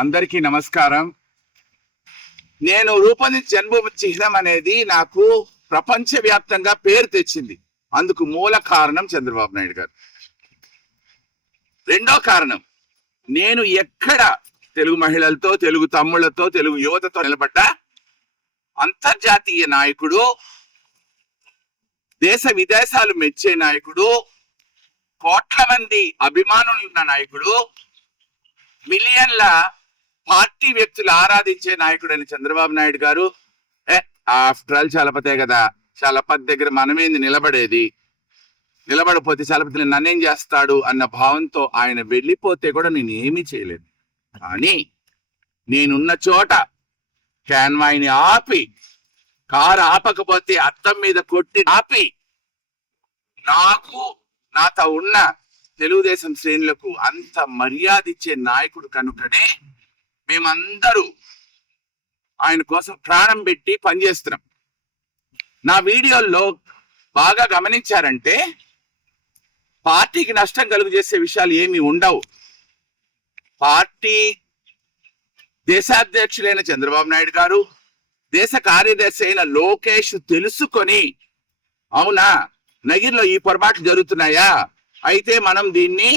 అందరికీ నమస్కారం. నేను రూపొందించిన జన్మభూమి చిహ్నం అనేది నాకు ప్రపంచవ్యాప్తంగా పేరు తెచ్చింది. అందుకు మూల కారణం చంద్రబాబు నాయుడు గారు. రెండో కారణం నేను ఎక్కడ తెలుగు మహిళలతో తెలుగు తమ్ముళ్ళతో తెలుగు యువతతో నిలబడ్డా అంతర్జాతీయ నాయకుడు దేశ విదేశాలు మెచ్చే నాయకుడు కోట్ల మంది అభిమానులున్న నాయకుడు మిలియన్ల పార్టీ వ్యక్తులు ఆరాధించే నాయకుడు అని చంద్రబాబు నాయుడు గారు ఆఫ్టర్ ఆల్ చలపతే కదా చలపతి దగ్గర మనమేంది నిలబడేది? నిలబడిపోతే చలపతి నన్నేం చేస్తాడు అన్న భావంతో ఆయన వెళ్ళిపోతే కూడా నేను ఏమీ చేయలేదు కానీ నేనున్న చోట క్యాన్వాయిని ఆపి కారు ఆపకపోతే అద్దం మీద కొట్టి ఆపి నాకు నాతో ఉన్న తెలుగుదేశం శ్రేణులకు అంత మర్యాద ఇచ్చే నాయకుడు కనుకనే మేమందరూ ఆయన కోసం ప్రాణం పెట్టి పనిచేస్తున్నాం. నా వీడియోల్లో బాగా గమనించారంటే పార్టీకి నష్టం కలుగు చేసే విషయాలు ఏమి ఉండవు. పార్టీ దేశాధ్యక్షులైన చంద్రబాబు నాయుడు గారు దేశ కార్యదర్శి అయిన లోకేష్ తెలుసుకొని అవునా నగిరిలో ఈ పొరపాట్లు జరుగుతున్నాయా? అయితే మనం దీన్ని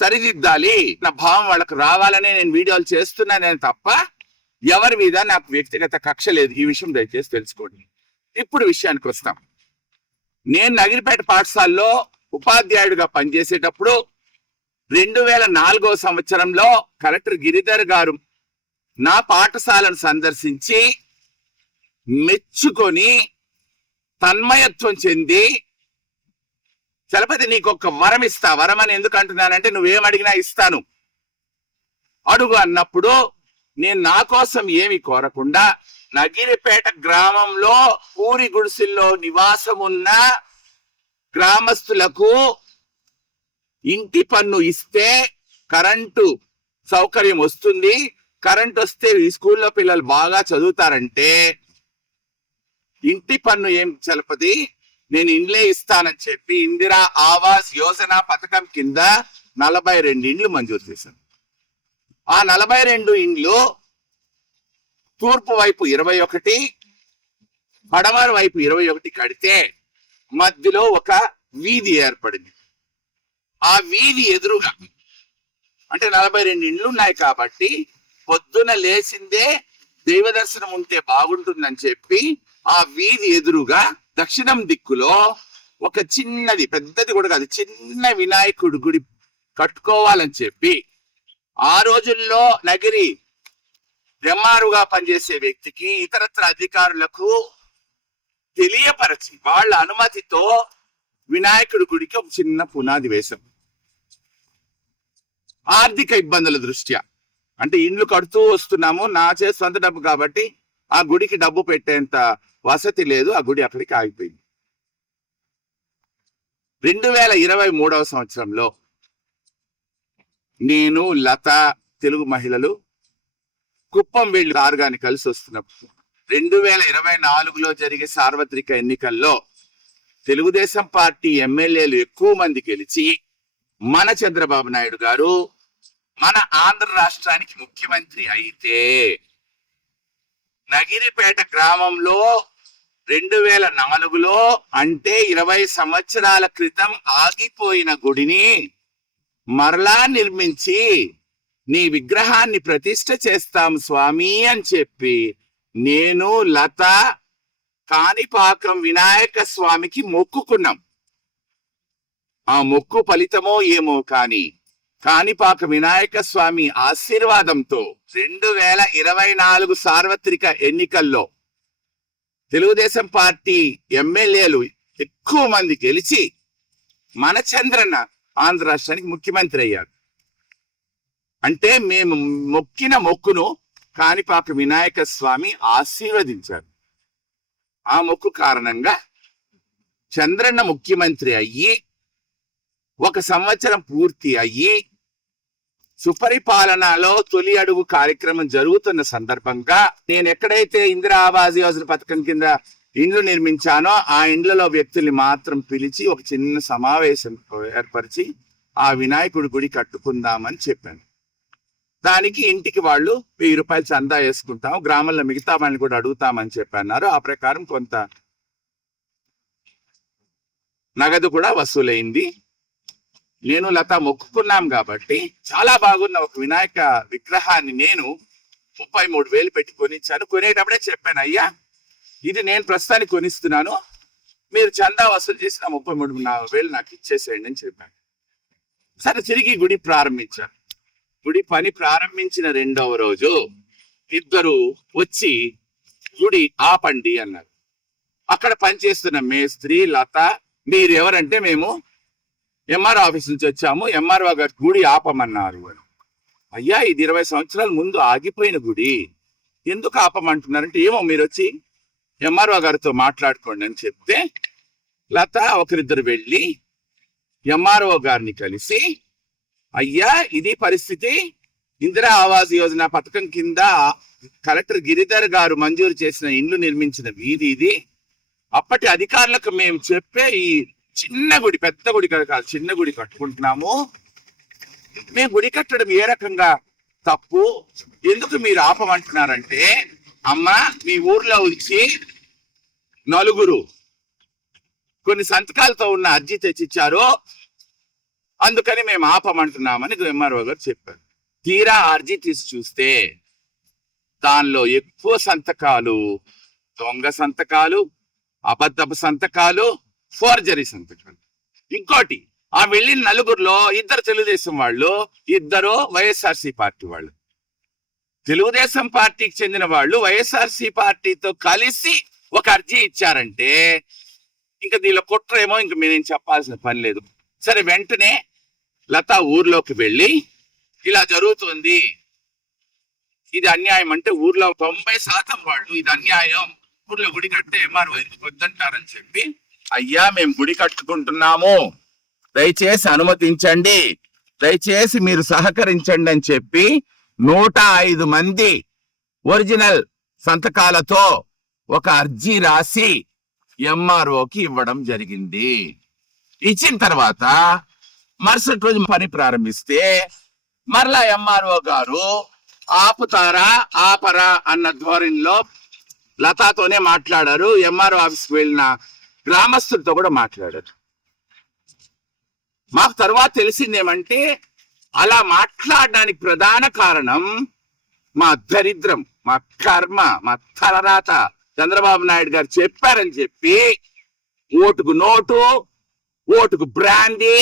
సరిదిద్దాలి. నా భావం వాళ్ళకు రావాలని నేను వీడియోలు చేస్తున్నానే తప్ప ఎవరి మీద నాకు వ్యక్తిగత కక్ష లేదు. ఈ విషయం దయచేసి తెలుసుకోండి. ఇప్పుడు విషయానికి వస్తాం. నేను నగిరిపేట పాఠశాలలో ఉపాధ్యాయుడిగా పనిచేసేటప్పుడు రెండు వేల నాలుగో సంవత్సరంలో కలెక్టర్ గిరిధర్ గారు నా పాఠశాలను సందర్శించి మెచ్చుకొని తన్మయత్వం చెంది చలపతి నీకు ఒక వరం ఇస్తా వరం అని ఎందుకు అంటున్నానంటే నువ్వేం అడిగినా ఇస్తాను. అడుగు అన్నప్పుడు నేను నా కోసం ఏమి కోరకుండా నగిరిపేట గ్రామంలో పూరి గుడిసెల్లో నివాసం ఉన్న గ్రామస్తులకు ఇంటి పన్ను ఇస్తే కరెంటు సౌకర్యం వస్తుంది. కరెంట్ వస్తే ఈ స్కూల్లో పిల్లలు బాగా చదువుతారంటే ఇంటి పన్ను ఏం చలపది నేను ఇండ్లే ఇస్తానని చెప్పి ఇందిరా ఆవాస్ యోజన పథకం కింద నలభై రెండు ఇండ్లు మంజూరు చేశాను. ఆ నలభై రెండు ఇండ్లు తూర్పు వైపు ఇరవై ఒకటి పడమర వైపు ఇరవై ఒకటి కడితే మధ్యలో ఒక వీధి ఏర్పడింది. ఆ వీధి ఎదురుగా అంటే నలభై రెండు ఇండ్లు ఉన్నాయి కాబట్టి పొద్దున లేచిందే దైవ దర్శనం ఉంటే బాగుంటుందని చెప్పి ఆ వీధి ఎదురుగా దక్షిణం దిక్కులో ఒక చిన్నది పెద్దది కూడా కాదు చిన్న వినాయకుడి గుడి కట్టుకోవాలని చెప్పి ఆ రోజుల్లో నగిరి బ్రహ్మారుగా పనిచేసే వ్యక్తికి ఇతరత్ర అధికారులకు తెలియపరచి వాళ్ళ అనుమతితో వినాయకుడి గుడికి ఒక చిన్న పునాది వేశాం. ఆర్థిక ఇబ్బందుల దృష్ట్యా. అంటే ఇండ్లు కడుతూ వస్తున్నాము నా చేసి సొంత డబ్బు కాబట్టి ఆ గుడికి డబ్బు పెట్టేంత వసతి లేదు ఆ గుడి అక్కడికి ఆగిపోయింది. రెండు వేల ఇరవై మూడవ సంవత్సరంలో నేను లత తెలుగు మహిళలు కుప్పం వెళ్ళి కారుగాని కలిసి వస్తున్నప్పుడు రెండు వేల ఇరవై నాలుగులో జరిగే సార్వత్రిక ఎన్నికల్లో తెలుగుదేశం పార్టీ ఎమ్మెల్యేలు ఎక్కువ మంది గెలిచి మన చంద్రబాబు నాయుడు గారు మన ఆంధ్ర రాష్ట్రానికి ముఖ్యమంత్రి అయితే నగిరిపేట గ్రామంలో రెండు వేల నాలుగులో అంటే ఇరవై సంవత్సరాల క్రితం ఆగిపోయిన గుడిని మరలా నిర్మించి నీ విగ్రహాన్ని ప్రతిష్ట చేస్తాం స్వామి అని చెప్పి నేను లత కాణిపాకం వినాయక స్వామికి మొక్కుకున్నాం. ఆ మొక్కు ఫలితమో ఏమో కాని కాణిపాక వినాయక స్వామి ఆశీర్వాదంతో రెండు వేల ఇరవై నాలుగు సార్వత్రిక ఎన్నికల్లో తెలుగుదేశం పార్టీ ఎమ్మెల్యేలు ఎక్కువ మంది గెలిచి మన చంద్రన్న ఆంధ్ర రాష్ట్రానికి ముఖ్యమంత్రి అయ్యారు. అంటే మేము మొక్కిన మొక్కును కాణిపాక వినాయక స్వామి ఆశీర్వదించారు. ఆ మొక్కు కారణంగా చంద్రన్న ముఖ్యమంత్రి అయ్యి ఒక సంవత్సరం పూర్తి అయ్యి సుపరిపాలనలో తొలి అడుగు కార్యక్రమం జరుగుతున్న సందర్భంగా నేను ఎక్కడైతే ఇందిరా ఆవాస్ యోజన పథకం కింద ఇండ్లు నిర్మించానో ఆ ఇండ్లలో వ్యక్తుల్ని మాత్రం పిలిచి ఒక చిన్న సమావేశం ఏర్పరిచి ఆ వినాయకుడి గుడి కట్టుకుందామని చెప్పాను. దానికి ఇంటికి వాళ్ళు వెయ్యి రూపాయలు చందా వేసుకుంటాం గ్రామంలో మిగతా వాళ్ళని కూడా అడుగుతామని చెప్పన్నారు. ఆ ప్రకారం కొంత నగదు కూడా వసూలైంది. నేను లత మొక్కుకున్నాం కాబట్టి చాలా బాగున్న ఒక వినాయక విగ్రహాన్ని నేను ముప్పై మూడు వేలు పెట్టి కొనిచ్చాను కొనేటప్పుడే చెప్పాను అయ్యా ఇది నేను ప్రస్తుతానికి కొనిస్తున్నాను. మీరు చందా వసూలు చేసిన ముప్పై మూడు వేలు నాకు ఇచ్చేసేయండి అని చెప్పాను. సరే తిరిగి గుడి ప్రారంభించాను. గుడి పని ప్రారంభించిన రెండవ రోజు ఇద్దరు వచ్చి గుడి ఆపండి అన్నారు. అక్కడ పనిచేస్తున్న మేస్త్రి లత మీరు ఎవరంటే మేము ఎంఆర్ ఆఫీస్ నుంచి వచ్చాము. ఎంఆర్ఓ గారు గుడి ఆపమన్నారు అని. అయ్యా ఇది ఇరవై సంవత్సరాల ముందు ఆగిపోయిన గుడి. ఎందుకు ఆపమంటున్నారంటే ఏమో మీరు వచ్చి ఎంఆర్ఓ గారితో మాట్లాడుకోండి అని చెప్తే లత ఒకరిద్దరు వెళ్ళి ఎంఆర్ఓ గారిని కలిసి అయ్యా ఇది పరిస్థితి. ఇందిరా ఆవాస్ యోజన పథకం కింద కలెక్టర్ గిరిధర్ గారు మంజూరు చేసిన ఇండ్లు నిర్మించిన వీధి ఇది. అప్పటి అధికారులకు మేము చెప్పే ఈ చిన్న గుడి పెద్ద గుడి కాదు చిన్న గుడి కట్టుకుంటున్నాము. మేము గుడి కట్టడం ఏ రకంగా తప్పు? ఎందుకు మీరు ఆపమంటున్నారంటే అమ్మ మీ ఊర్లో వచ్చి నలుగురు కొన్ని సంతకాలతో ఉన్న అర్జీ తెచ్చిచ్చారు. అందుకని మేము ఆపమంటున్నామని ఎంఆర్ఓ గారు చెప్పారు. తీరా అర్జీ తీసి చూస్తే దానిలో ఎక్కువ సంతకాలు దొంగ సంతకాలు అబద్ధపు సంతకాలు ఫోర్జరీ సంతకాలు ఇంకోటి ఆ వెళ్ళిన నలుగురిలో ఇద్దరు తెలుగుదేశం వాళ్ళు ఇద్దరు వైఎస్ఆర్సీ పార్టీ వాళ్ళు. తెలుగుదేశం పార్టీకి చెందిన వాళ్ళు వైఎస్ఆర్సీ పార్టీతో కలిసి ఒక అర్జీ ఇచ్చారంటే ఇంకా దీనిలో కుట్రేమో ఇంక నేను చెప్పాల్సిన పని లేదు. సరే వెంటనే లత ఊర్లోకి వెళ్ళి ఇలా జరుగుతుంది. ఇది అన్యాయం అంటే ఊర్లో తొంభై శాతం వాళ్ళు ఇది అన్యాయం. ఊర్లో గుడి కట్టే ఎంఆర్ వద్దంటారని చెప్పి అయ్యా మేము గుడి కట్టుకుంటున్నాము. దయచేసి అనుమతించండి. దయచేసి మీరు సహకరించండి అని చెప్పి నూట ఐదు మంది ఒరిజినల్ సంతకాలతో ఒక అర్జీ రాసి ఎంఆర్ఓకి ఇవ్వడం జరిగింది. ఇచ్చిన తర్వాత మరుసటి రోజు పని ప్రారంభిస్తే మరలా ఎంఆర్ఓ గారు ఆపుతారా ఆపరా అన్న ధోరణిలో లతాతోనే మాట్లాడారు. ఎంఆర్ఓ ఆఫీస్కి వెళ్ళిన గ్రామస్తులతో కూడా మాట్లాడారు. మాకు తర్వాత తెలిసిందేమంటే అలా మాట్లాడడానికి ప్రధాన కారణం మా దరిద్రం మా కర్మ మా తలరాత. చంద్రబాబు నాయుడు గారు చెప్పారని చెప్పి ఓటుకు నోటు ఓటుకు బ్రాండీ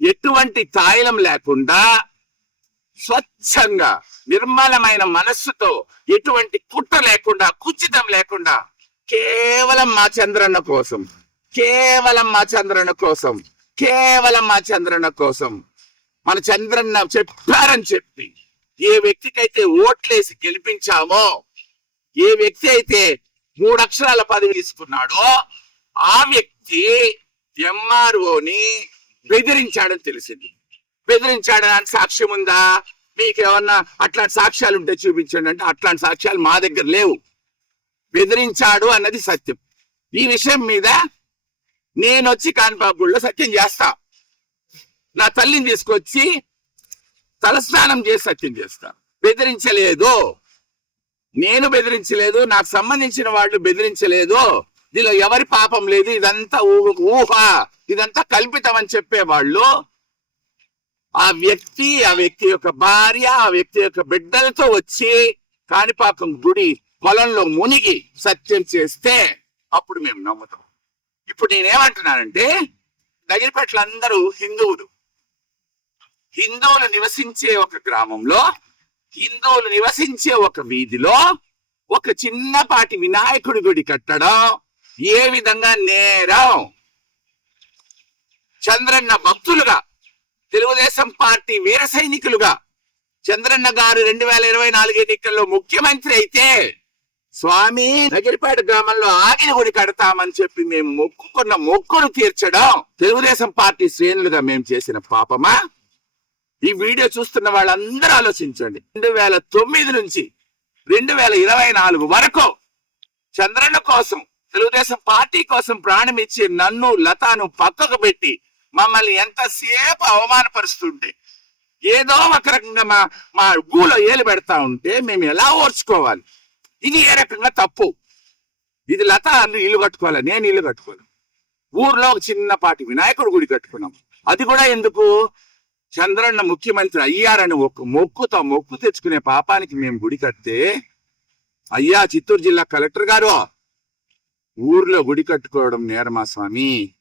ఎటువంటి తాయిలం లేకుండా స్వచ్ఛంగా నిర్మలమైన మనస్సుతో ఎటువంటి కుట్ర లేకుండా కుచితం లేకుండా కేవలం మా చంద్రన్న కోసం. కేవలం మా చంద్రన్న కోసం. కేవలం మా చంద్రన్న కోసం. మన చంద్రన్న చెప్పారని చెప్పి ఏ వ్యక్తికైతే ఓట్లేసి గెలిపించామో ఏ వ్యక్తి అయితే మూడు అక్షరాల పదవి తీసుకున్నాడో ఆ వ్యక్తి ఎంఆర్ఓని బెదిరించాడని తెలిసింది. బెదిరించాడని సాక్ష్యం ఉందా? మీకు ఏమన్నా అట్లాంటి సాక్ష్యాలు ఉంటే చూపించండి అంటే అట్లాంటి సాక్ష్యాలు మా దగ్గర లేవు. బెదిరించాడు అన్నది సత్యం. ఈ విషయం మీద నేను వచ్చి కాన్పాపుల్లో సత్యం చేస్తా. నా తల్లిని తీసుకొచ్చి తలస్నానం చేసి సత్యం చేస్తా. బెదిరించలేదు. నేను బెదిరించలేదు. నాకు సంబంధించిన వాళ్ళు బెదిరించలేదు. దీనిలో ఎవరి పాపం లేదు. ఇదంతా ఊహ ఊహ. ఇదంతా కల్పితం అని చెప్పేవాళ్ళు ఆ వ్యక్తి ఆ వ్యక్తి యొక్క భార్య ఆ వ్యక్తి యొక్క బిడ్డలతో వచ్చి కాణిపాకం గుడి పొలంలో మునిగి సత్యం చేస్తే అప్పుడు మేము నమ్ముతాం. ఇప్పుడు నేనేమంటున్నానంటే దగ్గరపట్ల అందరూ హిందువులు. హిందువులు నివసించే ఒక గ్రామంలో హిందువులు నివసించే ఒక వీధిలో ఒక చిన్నపాటి వినాయకుడి గుడి కట్టడం ఏ విధంగా నేరం? చంద్రన్న భక్తులుగా తెలుగుదేశం పార్టీ వీర సైనికులుగా చంద్రన్న గారు రెండు వేల ఇరవై నాలుగు ఎన్నికల్లో ముఖ్యమంత్రి అయితే స్వామి నగిరిపేట గ్రామంలో ఆగిన గుడి కడతామని చెప్పి మేము మొక్కుకున్న మొక్కును తీర్చడం తెలుగుదేశం పార్టీ శ్రేణులుగా మేము చేసిన పాపమా? ఈ వీడియో చూస్తున్న వాళ్ళందరూ ఆలోచించండి. రెండు వేల తొమ్మిది నుంచి రెండు వేల ఇరవై నాలుగు వరకు చంద్రన్న కోసం తెలుగుదేశం పార్టీ కోసం ప్రాణం ఇచ్చి నన్ను లతాను పక్కకు పెట్టి మమ్మల్ని ఎంతసేపు అవమానపరుస్తుంటే ఏదో ఒక రకంగా మా మా గూలో ఏలు పెడతా ఉంటే మేము ఎలా ఓర్చుకోవాలి? ఇది ఏ రకంగా తప్పు? ఇది లత అన్ని ఇల్లు కట్టుకోవాలి నేను ఇల్లు కట్టుకోను. ఊర్లో ఒక చిన్నపాటి వినాయకుడు గుడి కట్టుకున్నాం. అది కూడా ఎందుకు? చంద్రన్న ముఖ్యమంత్రి అయ్యారని ఒక మొక్కుతో మొక్కు తెచ్చుకునే పాపానికి మేము గుడి కడితే అయ్యా చిత్తూరు జిల్లా కలెక్టర్ గారు ఊర్లో గుడి కట్టుకోవడం నేరమా స్వామి?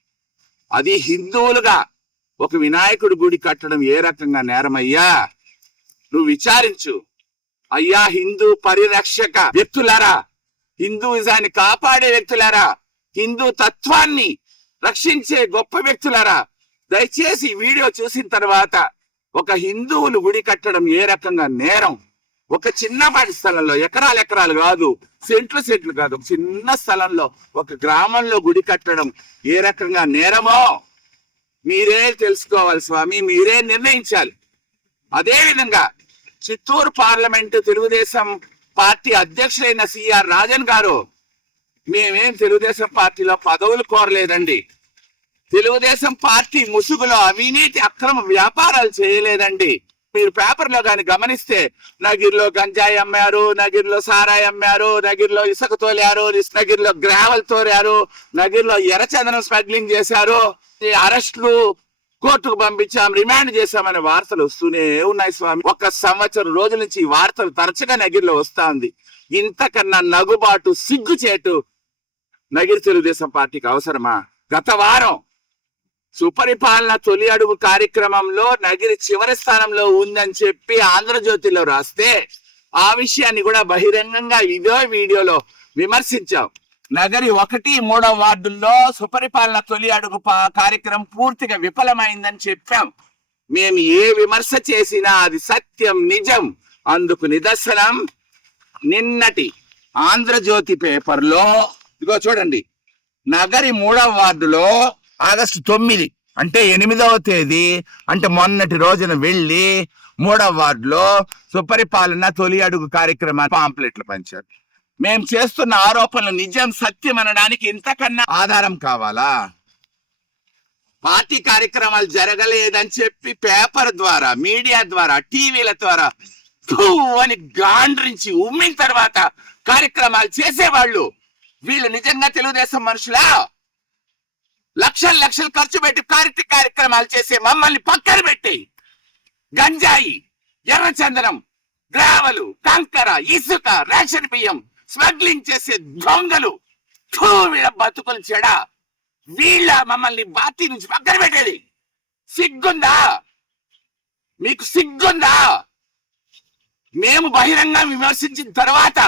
అది హిందువులుగా ఒక వినాయకుడి గుడి కట్టడం ఏ రకంగా నేరమయ్యా? నువ్వు విచారించు. అయ్యా హిందూ పరిరక్షక వ్యక్తులారా హిందూయిజాన్ని కాపాడే వ్యక్తులారా హిందూ తత్వాన్ని రక్షించే గొప్ప వ్యక్తులారా దయచేసి వీడియో చూసిన తర్వాత ఒక హిందువులు గుడి కట్టడం ఏ రకంగా నేరం? ఒక చిన్నపాటి స్థలంలో ఎకరాలు ఎకరాలు కాదు సెంట్లు సెంట్లు కాదు ఒక చిన్న స్థలంలో ఒక గ్రామంలో గుడి కట్టడం ఏ రకంగా నేరమో మీరే తెలుసుకోవాలి స్వామి మీరే నిర్ణయించాలి. అదేవిధంగా చిత్తూరు పార్లమెంటు తెలుగుదేశం పార్టీ అధ్యక్షులైన సిఆర్ రాజన్ గారు మేమేం తెలుగుదేశం పార్టీలో పదవులు కోరలేదండి. తెలుగుదేశం పార్టీ ముసుగులో అవినీతి అక్రమ వ్యాపారాలు చేయలేదండి. మీరు పేపర్లో కానీ గమనిస్తే నగిరిలో గంజాయి అమ్మారు నగిరిలో సారాయి అమ్మారు నగిరిలో ఇసుక తోలారు నగిరిలో గ్రావెల్ తోలారు నగిరిలో ఎర్రచందనం స్మగ్లింగ్ చేశారు. ఈ అరెస్టులు కోర్టుకు పంపించాం రిమాండ్ చేశామనే వార్తలు వస్తూనే ఉన్నాయి స్వామి. ఒక సంవత్సరం రోజుల నుంచి ఈ వార్తలు తరచుగా నగిరిలో వస్తా ఉంది ఇంతకన్నా నగుబాటు సిగ్గుచేటు నగిరి తెలుగుదేశం పార్టీకి అవసరమా? గత వారం సుపరిపాలన తొలి అడుగు కార్యక్రమంలో నగిరి చివరి స్థానంలో ఉందని చెప్పి ఆంధ్రజ్యోతిలో రాస్తే ఆ విషయాన్ని కూడా బహిరంగంగా ఇదో వీడియోలో విమర్శించాం. నగరి ఒకటి మూడో వార్డుల్లో సుపరిపాలన తొలి అడుగు పా- కార్యక్రమం పూర్తిగా విఫలమైందని చెప్పాం. మేము ఏ విమర్శ చేసినా అది సత్యం నిజం. అందుకు నిదర్శనం. నిన్నటి ఆంధ్రజ్యోతి పేపర్లో ఇదిగో చూడండి నగరి మూడవ వార్డులో ఆగస్టు తొమ్మిది అంటే ఎనిమిదవ తేదీ అంటే మొన్నటి రోజున వెళ్ళి మూడవ వార్డులో సుపరిపాలన తొలి అడుగు కార్యక్రమాన్ని పాంప్లెట్లు పంచారు. మేము చేస్తున్న ఆరోపణలు నిజం సత్యం అనడానికి ఇంతకన్నా ఆధారం కావాలా? పార్టీ కార్యక్రమాలు జరగలేదని చెప్పి పేపర్ ద్వారా మీడియా ద్వారా టీవీల ద్వారా అని గాండ్రించి ఉమ్మిన తర్వాత కార్యక్రమాలు చేసేవాళ్ళు. వీళ్ళు నిజంగా తెలుగుదేశం మనుషులా? లక్షలు లక్షలు ఖర్చు పెట్టి పార్టీ కార్యక్రమాలు చేసే మమ్మల్ని పక్కన పెట్టి గంజాయి ఎర్రచందనం గ్రావలు కంకర ఇసుక రేషన్ బియ్యం స్మగ్లింగ్ చేసే దొంగలు వీళ్ళ బతుకులు చెడ వీళ్ళ మమ్మల్ని బాతి నుంచి పక్కన పెట్టేది. సిగ్గుందా? మీకు సిగ్గుందా? మేము బహిరంగ విమర్శించిన తర్వాత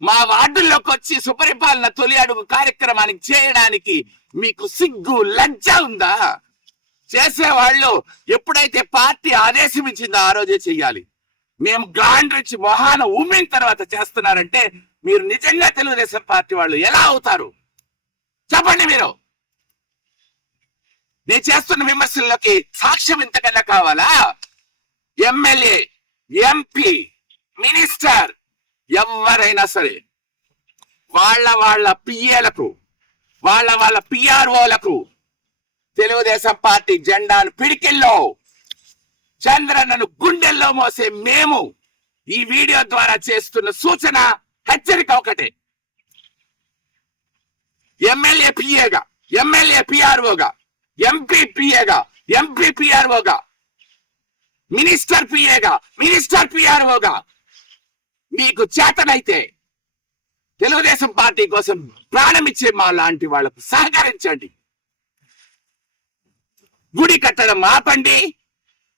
మా వార్డుల్లోకి వచ్చి సుపరిపాలన తొలి అడుగు కార్యక్రమానికి చేయడానికి మీకు సిగ్గు లజ్జ ఉందా? చేసేవాళ్ళు ఎప్పుడైతే పార్టీ ఆదేశం ఇచ్చిందో ఆ రోజే చెయ్యాలి. మేము గాండ్రించి మొహాన ఉమ్మిన తర్వాత చేస్తున్నారంటే మీరు నిజంగా తెలుగుదేశం పార్టీ వాళ్ళు ఎలా అవుతారు? చెప్పండి మీరు. నేను చేస్తున్న విమర్శల్లోకి సాక్ష్యం ఇంతకన్నా కావాలా? ఎమ్మెల్యే ఎంపీ మినిస్టర్ ఎవరైనా సరే వాళ్ళ వాళ్ళ పిఏలకు వాళ్ళ వాళ్ళ పిఆర్ఓలకు తెలుగుదేశం పార్టీ జెండాను పిడికిల్లో చంద్రన్నను గుండెల్లో మోసే మేము ఈ వీడియో ద్వారా చేస్తున్న సూచన హెచ్చరిక ఒకటే. ఎమ్మెల్యే పిఏగా ఎమ్మెల్యే పిఆర్ఓగా ఎంపీ పిఏగా ఎంపీ పిఆర్ఓగా మినిస్టర్ పిఏగా మినిస్టర్ పిఆర్ఓగా మీకు చేతనైతే తెలుగుదేశం పార్టీ కోసం ప్రాణం ఇచ్చే మా లాంటి వాళ్ళకు సహకరించండి. గుడి కట్టడం ఆపండి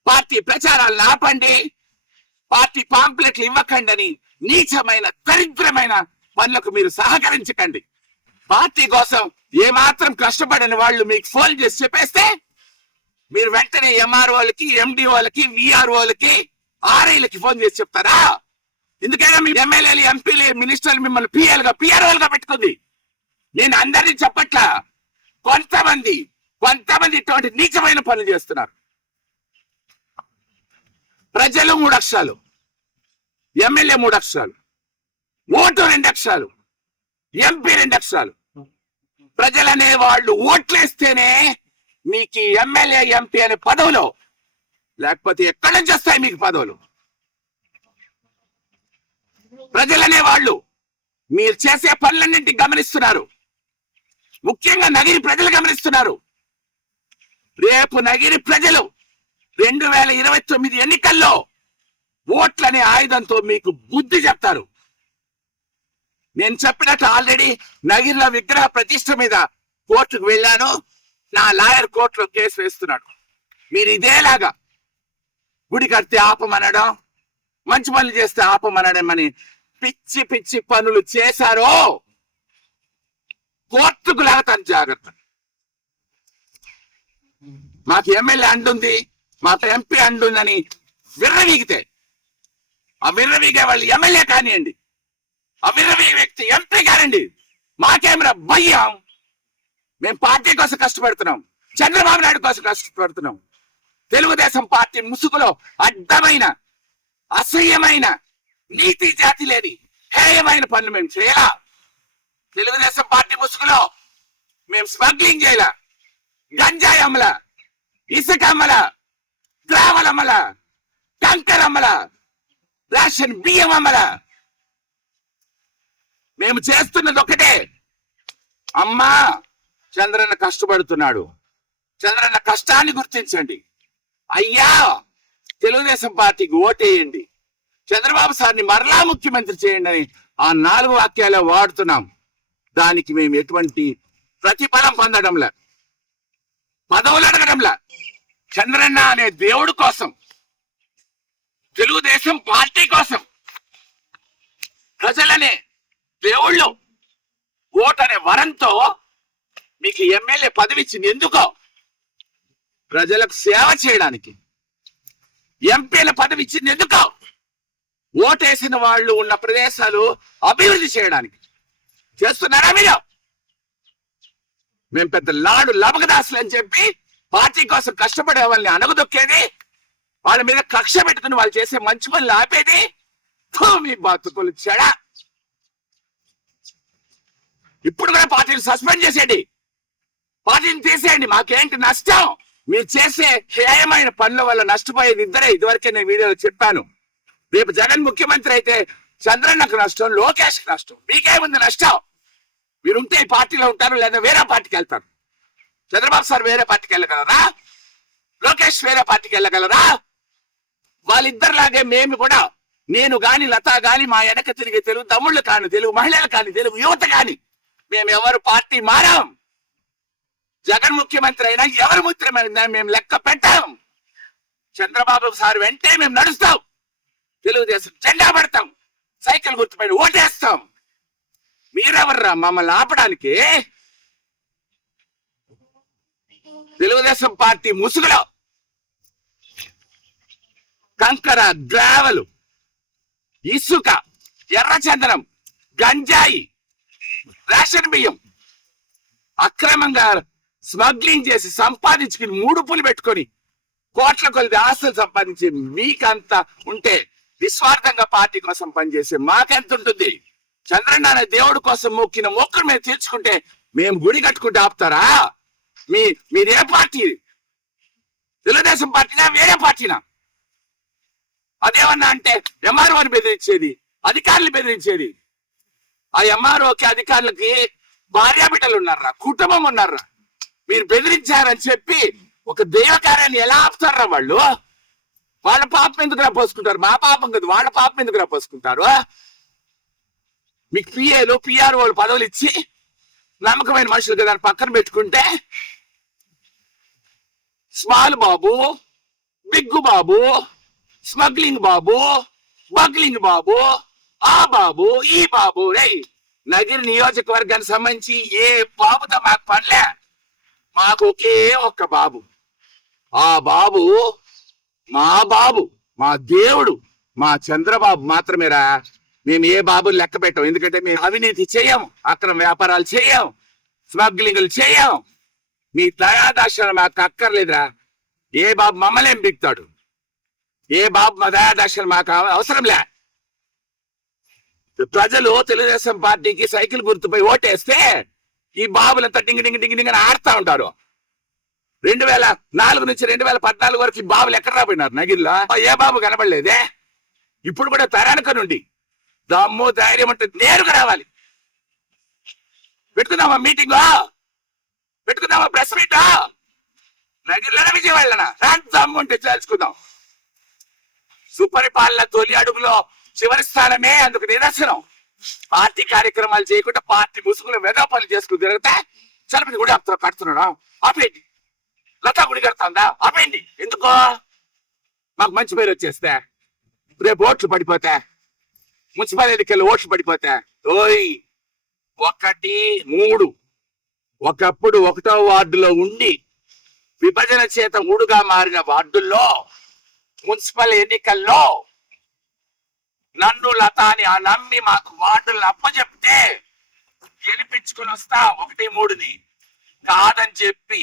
పార్టీ ప్రచారాలను ఆపండి పార్టీ పాంప్లెట్లు ఇవ్వకండి అని నీచమైన దరిద్రమైన పనులకు మీరు సహకరించకండి. పార్టీ కోసం ఏమాత్రం కష్టపడని వాళ్ళు మీకు ఫోన్ చేసి చెప్పేస్తే మీరు వెంటనే ఎంఆర్ఓలకి ఎండిఓలకి విఆర్ఓలకి ఆర్ఐలకి ఫోన్ చేసి చెప్తారా? ఎందుకైనా మీ ఎమ్మెల్యేలు ఎంపీలు మినిస్టర్లు మిమ్మల్ని పిఎల్గా పిఆర్ఓలుగా పెట్టుకుంది. నేను అందరినీ చెప్పట్లా. కొంతమంది కొంతమంది ఇటువంటి నీచమైన పనులు చేస్తున్నారు. ప్రజలు మూడు అక్షరాలు ఎమ్మెల్యే మూడు అక్షరాలు. ఓటు రెండు అక్షరాలు. ఎంపీ రెండు అక్షరాలు. ప్రజలనే వాళ్ళు ఓట్లేస్తేనే మీకు ఎమ్మెల్యే ఎంపీ అనే పదవులో లేకపోతే ఎక్కడి నుంచి వస్తాయి మీకు పదవులు? ప్రజలనే వాళ్ళు మీరు చేసే పనులన్నింటి గమనిస్తున్నారు. ముఖ్యంగా నగిరి ప్రజలు గమనిస్తున్నారు. రేపు నగిరి ప్రజలు రెండు వేల ఇరవై తొమ్మిది ఎన్నికల్లో ఓట్లనే ఆయుధంతో మీకు బుద్ధి చెప్తారు. నేను చెప్పినట్టు ఆల్రెడీ నగిరిలో విగ్రహ ప్రతిష్ట మీద కోర్టుకు వెళ్ళాను. నా లాయర్ కోర్టులో కేసు వేస్తున్నాడు. మీరు ఇదేలాగా గుడి కడితే ఆపమనడం మంచి పనులు చేస్తే ఆపమనడం అని పిచ్చి పిచ్చి పనులు చేశారో కోర్టుకు లాగతాను జాగ్రత్త. మాకు ఎమ్మెల్యే అండుంది మాకు ఎంపీ అండుందని విర్రవీగితే ఆ వాళ్ళు ఎమ్మెల్యే కానివ్వండి. ఆ వ్యక్తి ఎంపీ కానివ్వండి. మాకేమరా భయం? మేము పార్టీ కోసం కష్టపడుతున్నాం. చంద్రబాబు నాయుడు కోసం కష్టపడుతున్నాం. తెలుగుదేశం పార్టీ ముసుగులో అడ్డమైన అసహ్యమైన నీతి జాతి లేని హేయమైన పనులు మేము చేయాల? తెలుగుదేశం పార్టీ ముసుగులో మేము స్మగ్లింగ్ చేయాల? గంజాయి అమ్మల? ఇసుక అమ్మల? గ్రావల్ అమ్మల? అమ్మల? రేషన్ బియ్యం అమ్మల మేము చేస్తున్నది ఒకటే అమ్మా చంద్రన్న కష్టపడుతున్నాడు. చంద్రన్న కష్టాన్ని గుర్తించండి. అయ్యా తెలుగుదేశం పార్టీకి ఓటేయండి. చంద్రబాబు సార్ని మరలా ముఖ్యమంత్రి చేయండి అని ఆ నాలుగు వాక్యాలే వాడుతున్నాం. దానికి మేము ఎటువంటి ప్రతిఫలం పొందడంలే? పదవులు అడగడంలా? చంద్రన్న అనే దేవుడు కోసం తెలుగుదేశం పార్టీ కోసం ప్రజలనే దేవుళ్ళు ఓటనే వరంతో మీకు ఎమ్మెల్యే పదవి ఇచ్చింది. ఎందుకో? ప్రజలకు సేవ చేయడానికి. ఎంపీల పదవి ఇచ్చింది ఎందుకో? ఓటేసిన వాళ్ళు ఉన్న ప్రదేశాలు అభివృద్ధి చేయడానికి. చేస్తున్నారా మీరు? మేము పెద్ద లాడు లబకదాసులు అని చెప్పి పార్టీ కోసం కష్టపడే వాళ్ళని అణగదొక్కేది వాళ్ళ మీద కక్ష పెట్టుకుని వాళ్ళు చేసే మంచి పనులు ఆపేది. మీ బతుకులు చెడ. ఇప్పుడు కూడా పార్టీని సస్పెండ్ చేసేయండి. పార్టీని తీసేయండి. మాకేంటి నష్టం? మీరు చేసే హేయమైన పనుల వల్ల నష్టపోయేది ఇద్దరే. ఇదివరకే నేను వీడియోలో చెప్పాను. రేపు జగన్ ముఖ్యమంత్రి అయితే చంద్రన్నకు నష్టం లోకేష్ నష్టం. మీకేముంది నష్టం? మీరు ఉంటే ఈ పార్టీలో ఉంటారు లేదా వేరే పార్టీకి వెళ్తారు? చంద్రబాబు సార్ వేరే పార్టీకి వెళ్ళగలరా? లోకేష్ వేరే పార్టీకి వెళ్ళగలరా? వాళ్ళిద్దరిలాగే మేము కూడా నేను గాని లత గాని మా వెనక తిరిగే తెలుగు తమ్ముళ్ళు కాని తెలుగు మహిళలు కాని తెలుగు యువత కాని మేము ఎవరు పార్టీ మారాం. జగన్ ముఖ్యమంత్రి అయినా ఎవరు ముఖ్యమంత్రి మేము లెక్క పెట్టాం. చంద్రబాబు సార్ వెంటే మేము నడుస్తాం. తెలుగుదేశం జెండా పడతాం. సైకిల్ గుర్తుపైన ఓటేస్తాం. మీరెవర్రా మమ్మల్ని ఆపడానికి? తెలుగుదేశం పార్టీ ముసుగులో. కంకర గ్రావలు ఇసుక ఎర్రచందనం గంజాయి రేషన్ బియ్యం. అక్రమంగా స్మగ్లింగ్ చేసి సంపాదించుకుని మూడుపులు పెట్టుకొని కోట్ల కొలిది ఆస్తులు సంపాదించి మీకంత ఉంటే నిస్వార్థంగా పార్టీ కోసం పనిచేసే మాకెంత ఉంటుంది? చంద్రన్న అనే దేవుడి కోసం మొక్కిన మొక్కులు మేము తీర్చుకుంటే మేము గుడి కట్టుకుంటే ఆపుతారా? మీ మీరే పార్టీ. తెలుగుదేశం పార్టీనా వేరే పార్టీనా? అదేమన్నా అంటే ఎంఆర్ఓని బెదిరించేది అధికారులు బెదిరించేది. ఆ ఎంఆర్ఓకి అధికారులకి భార్యాబిడ్డలు ఉన్నారా కుటుంబం ఉన్నారా? మీరు బెదిరించారని చెప్పి ఒక దైవ కార్యాన్ని ఎలా ఆపుతారా వాళ్ళు? వాళ్ళ పాపం ఎందుకు పోసుకుంటారు? మా పాపం కదా వాళ్ళ పాపం ఎందుకు పోసుకుంటారు? మీకు పిఏలు పిఆర్ఓలు పదవులు ఇచ్చి నమ్మకమైన మనుషులు కదా పక్కన పెట్టుకుంటే small Babu big Babu smuggling Babu smuggling Babu ఆ బాబు ఈ బాబు రే నగిరి నియోజకవర్గానికి సంబంధించి ఏ బాబుతో మాకు పడలే మాకు ఒకే ఒక్క బాబు. ఆ బాబు మా బాబు మా దేవుడు మా చంద్రబాబు మాత్రమేరా మేము ఏ బాబు లెక్క పెట్టాం? ఎందుకంటే మేము అవినీతి చేయము అక్రమ వ్యాపారాలు చేయం స్మగ్లింగ్లు చేయం. మీ దయాదాక్షణ మాకు అక్కర్లేదురా. ఏ బాబు మమ్మల్ని ఎంపిక్తాడు ఏ బాబు మా మాకు అవసరంలే. ప్రజలు తెలుగుదేశం పార్టీకి సైకిల్ గుర్తుపై ఓటేస్తే ఈ బాబులంతా డింగ్ డింగ్ డింగ్ డింగ్ అని ఆడుతా ఉంటారు. రెండు వేల నాలుగు నుంచి రెండు వేల పద్నాలుగు వరకు ఈ బాబులు ఎక్కడ రాబోయినారు నగిరిలో? ఏ బాబు కనబడలేదే? ఇప్పుడు కూడా తరానిక నుండి. దమ్ము ధైర్యం అంటే నేరుగా రావాలి. పెట్టుకుందామా మీటింగ్? పెట్టుకుందామా ప్రెస్ మీట్? నగిరిలోనే విజయవాడలోనా? దమ్ము ఉంటే చేర్చుకుందాం సుపరిపాలన తొలి అడుగులో చివరి స్థానమే అందుకు నిదర్శనం. పార్టీ కార్యక్రమాలు చేయకుండా పార్టీ ముసుగులు వెదో పనులు చేసుకుని తిరిగితే చలపతి గుడి ఆపుతా కడుతున్నాడా? ఆపేయండి. లతా గుడి కడతాందా? ఆపేయండి. ఎందుకో? మాకు మంచి పేరు వచ్చేస్తే రేపు ఓట్లు పడిపోతా మున్సిపల్ ఎన్నికల్లో ఓట్లు పడిపోతా ఓయ్ ఒకటి మూడు. ఒకప్పుడు ఒకటో వార్డులో ఉండి విభజన చేత మూడుగా మారిన వార్డుల్లో మున్సిపల్ ఎన్నికల్లో నన్ను లతాని ఆ నమ్మి మాకు వార్డులను అప్పచెప్తే గెలిపించుకుని వస్తా. ఒకటి మూడుని కాదని చెప్పి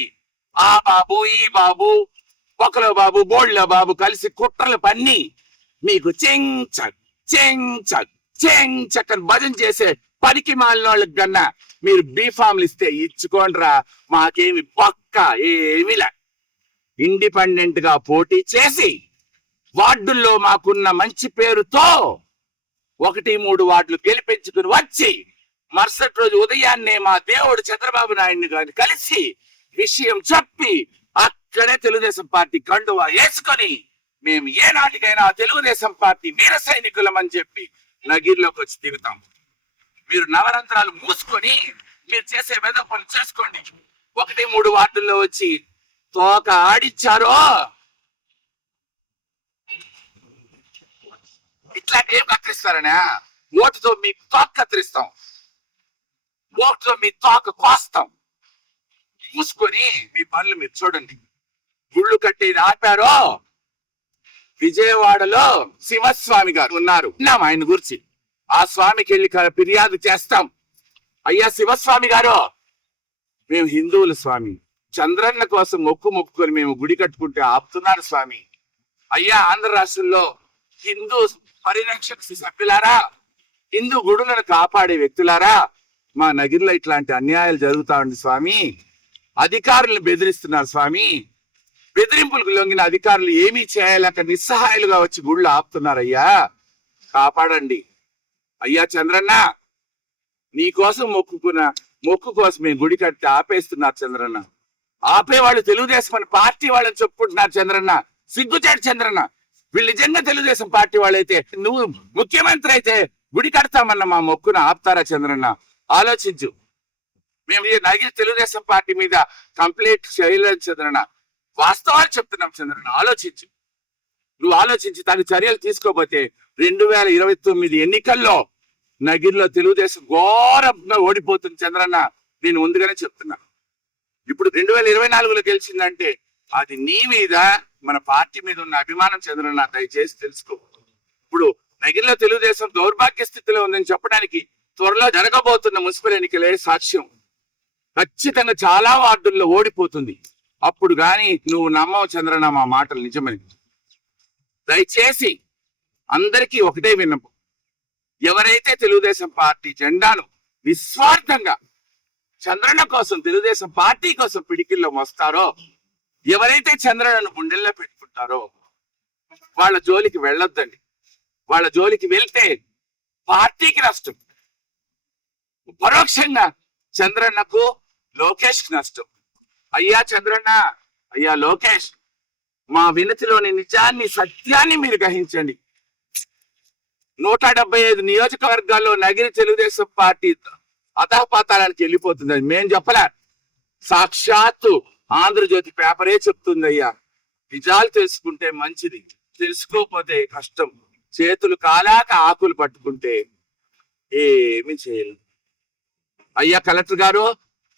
ఆ బాబు ఈ బాబు ఒకలో బాబు బోళ్ళ బాబు కలిసి కుట్రలు పన్ని మీకు చెంచక్ చెంచక్ చెంచక్ చక్కని భజన చేసే పనికి మాలినోళ్ళకి కన్నా మీరు బీఫామ్లు ఇస్తే ఇచ్చుకోండిరా. మాకేమి పక్క ఏమిలే ఇండిపెండెంట్గా పోటీ చేసి వార్డుల్లో మాకున్న మంచి పేరుతో ఒకటి మూడు వార్డులు గెలిపించుకుని వచ్చి మరుసటి రోజు ఉదయాన్నే మా దేవుడు చంద్రబాబు నాయుడిని గారిని కలిసి విషయం చెప్పి అక్కడే తెలుగుదేశం పార్టీ కండువా వేసుకొని మేము ఏనాటికైనా తెలుగుదేశం పార్టీ వీర సైనికులం అని చెప్పి నగిరిలోకి వచ్చి దిగుతాం. మీరు నవరంధ్రాలు మూసుకొని మీరు చేసే మెద పనులు చేసుకోండి. ఒకటి మూడు వార్డుల్లో వచ్చి తోక ఆడిచ్చారో ఇట్లాంటి ఏం కత్తిరిస్తారనే? ఓటుతో మీ తోక కత్తిరిస్తాం. ఓటుతో మీ తోక కోస్తాం. మూసుకొని మీ పనులు మీరు చూడండి. గుళ్ళు కట్టి ఆపారో? విజయవాడలో శివస్వామి గారు ఉన్నారు. విన్నాం ఆయన గురించి. ఆ స్వామికి వెళ్ళి ఫిర్యాదు చేస్తాం. అయ్యా శివస్వామి గారు! మేము హిందువుల స్వామి. చంద్రన్న కోసం మొక్కు మొక్కుకొని మేము గుడి కట్టుకుంటే ఆపుతున్నారు స్వామి. అయ్యా ఆంధ్ర రాష్ట్రంలో హిందూ పరిరక్షక సభ్యులారా హిందూ గుడులను కాపాడే వ్యక్తులారా మా నగిరిలో ఇట్లాంటి అన్యాయాలు జరుగుతా ఉంది స్వామి. అధికారులను బెదిరిస్తున్నారు స్వామి. బెదిరింపులకు లొంగిన అధికారులు ఏమీ చేయలేక నిస్సహాయాలుగా వచ్చి గుళ్ళు ఆపుతున్నారయ్యా. కాపాడండి. అయ్యా చంద్రన్న నీ కోసం మొక్కుకున్న మొక్కు కోసం మేము గుడి కట్టి ఆపేస్తున్నారు చంద్రన్న. ఆపేవాళ్ళు తెలుగుదేశం అని పార్టీ వాళ్ళని చెప్పుకుంటున్నారు చంద్రన్న. సిగ్గుచాడు చంద్రన్న. వీళ్ళు నిజంగా తెలుగుదేశం పార్టీ వాళ్ళైతే నువ్వు ముఖ్యమంత్రి అయితే గుడి కడతామన్న మా మొక్కున ఆపుతారా చంద్రన్న? ఆలోచించు. మేము ఈ నగిరి తెలుగుదేశం పార్టీ మీద కంప్లీట్ చేయలేదు చంద్రన్న. వాస్తవాలు చెప్తున్నాం చంద్రన్న. ఆలోచించు. నువ్వు ఆలోచించి. తగు చర్యలు తీసుకోపోతే రెండు వేల ఇరవై తొమ్మిది ఎన్నికల్లో నగిరిలో తెలుగుదేశం ఘోరంగా ఓడిపోతుంది చంద్రన్న. నేను ముందుగానే చెప్తున్నా. ఇప్పుడు రెండు వేల ఇరవై నాలుగులో గెలిచిందంటే అది నీ మీద మన పార్టీ మీద ఉన్న అభిమానం చంద్రన్న దయచేసి తెలుసుకో. ఇప్పుడు నగిరిలో తెలుగుదేశం దౌర్భాగ్య స్థితిలో ఉందని చెప్పడానికి త్వరలో జరగబోతున్న మున్సిపల్ ఎన్నికలే సాక్ష్యం. ఖచ్చితంగా చాలా వార్డుల్లో ఓడిపోతుంది. అప్పుడు గాని నువ్వు నమ్మవు చంద్రన్న మా మాటలు నిజమని. దయచేసి అందరికీ ఒకటే విన్నపం. ఎవరైతే తెలుగుదేశం పార్టీ జెండాను నిస్వార్థంగా చంద్రన్న కోసం తెలుగుదేశం పార్టీ కోసం పిడికిల్లో వస్తారో ఎవరైతే చంద్రన్నను గుండెల్లో పెట్టుకుంటారో వాళ్ళ జోలికి వెళ్ళొద్దండి. వాళ్ళ జోలికి వెళ్తే పార్టీకి నష్టం. పరోక్షంగా చంద్రన్నకు లోకేష్ నష్టం. అయ్యా చంద్రన్న అయ్యా లోకేష్ మా వినతిలోని నిజాన్ని సత్యాన్ని మీరు గ్రహించండి. నూట డెబ్బై ఐదు నియోజకవర్గాల్లో నగిరి తెలుగుదేశం పార్టీ అధపాతాళానికి వెళ్ళిపోతుందని మేం చెప్పలే. సాక్షాత్తు ఆంధ్రజ్యోతి పేపరే చెప్తుంది అయ్యా నిజాలు తెలుసుకుంటే మంచిది. తెలుసుకోకపోతే కష్టం. చేతులు కాలాక ఆకులు పట్టుకుంటే ఏమి చేయలేం. అయ్యా కలెక్టర్ గారు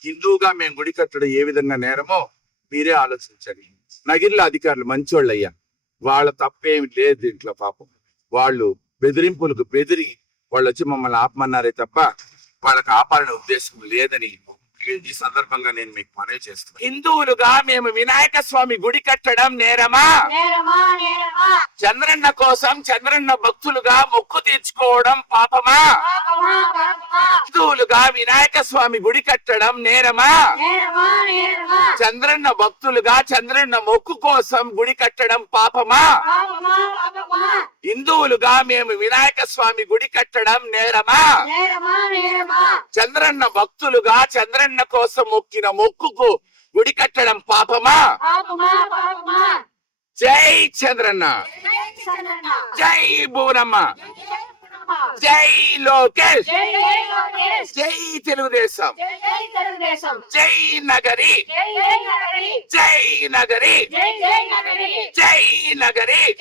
హిందువుగా మేము గుడి కట్టడం ఏ విధంగా నేరమో మీరే ఆలోచించండి. నగిరిలో అధికారులు మంచోళ్ళు అయ్యా వాళ్ళ తప్పేమి లేదు దీంట్లో పాపం. వాళ్ళు బెదిరింపులకు బెదిరి వాళ్ళు వచ్చి మమ్మల్ని ఆపమన్నారే తప్ప వాళ్ళకి ఆపాలనే ఉద్దేశం లేదని ఈ సందర్భంగా నేను మీకు మనవి చేస్తున్నాను హిందువులుగా మేము వినాయక స్వామి గుడి కట్టడం నేరమా? చంద్రన్న కోసం చంద్రన్న భక్తులుగా మొక్కు తీర్చుకోవడం పాపమా? హిందువులుగా వినాయక స్వామి గుడి కట్టడం నేరమా? చంద్రన్న భక్తులుగా చంద్రన్న మొక్కు కోసం గుడి కట్టడం పాపమా? హిందువులుగా మేము వినాయక స్వామి గుడి కట్టడం నేరమా? చంద్రన్న భక్తులుగా చంద్రన్న కోసం మొక్కిన మొక్కుకు గుడి కట్టడం పాపమా? జై చంద్రన్న. జై భువనమ్మ. జై లోకేష్. జై తెలుగుదేశం. జై నగరి. జై నగరి. జై నగరి.